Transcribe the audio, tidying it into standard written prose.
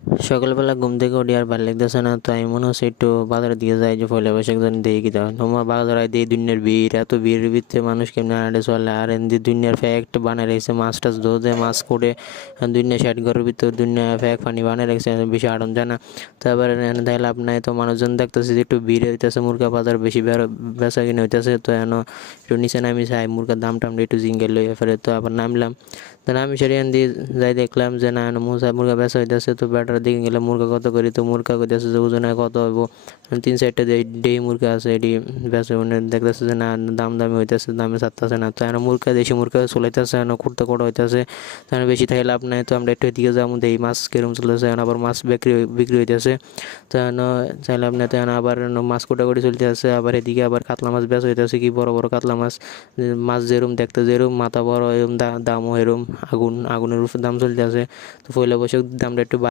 সকালবেলা ঘুম থেকে উঠি আর ভালো লাগতেছে না, তো আমি মনে হচ্ছে একটু বাজারের দিকে যাই, যে পয়লা বৈশাখ জন দেখি কি দাও তোমার বাজারে দিয়ে দুনিয়ার ভিড়, এত ভিড়ের ভিতরে মানুষ কেমন আড়ে চলে, আর এমনি দুনিয়ার ফ্যাক্ট বানায় রেখেছে, মাছ টাছ ধোজে মাছ করে দুনিয়া ষাট ঘরের ভিতর দুনিয়া ফ্যাক পানি বানায় রেখেছে, বেশি আড়ন জানা। তারপরে এনে দেখলে আপনার তো মানুষজন দেখতেছে যে একটু ভিড় হইতেছে, মুরগা বাজার বেশি বেচা কিনে হইতেছে, তো এন একটু নিচে নামি চাই মুরগার দাম টামটা একটু জিঙ্গেল লইয়া ফেরে, তো আবার নামলাম। তো আমি সেরিয়ান দিয়ে যাই দেখলাম যে না মুরগা বেচা হইতেছে, তো বেটার দিকে গেলে মুরগা কত করি, তো মুরগা কইতেছে যে ওজনে কত হইব, 3-4টা ডেই মুরগা আছে এটি বেচে, মানে দেখতেছে যে না দাম দামি হইতেছে, দামে ছাড়তেছে না, তো এখন মুরগা দেশি মুরগা চলাইতেছে, এখন কুর্তা কোটা হইতেছে, তখন বেশি থাকলে লাভ নাই, তো আমরা একটু এদিকে যাবো দেখি মাছ কিরম চলতেছে, এখন আবার মাছ বিক্রি হইতেছে, তো এখন চাইলে আপনি তো এখন আবার মাছ কোটাকুটি চলতে আছে, আবার এদিকে আবার কাতলা মাছ বেচা হইতেছে, কি বড় বড় কাতলা মাছ, মাছ যেরম দেখতে যেরম মাথা বড় এরম দামও এরম, আগুনের উপর দাম চলতে আছে। তো পয়লা বৈশাখ দামটা একটু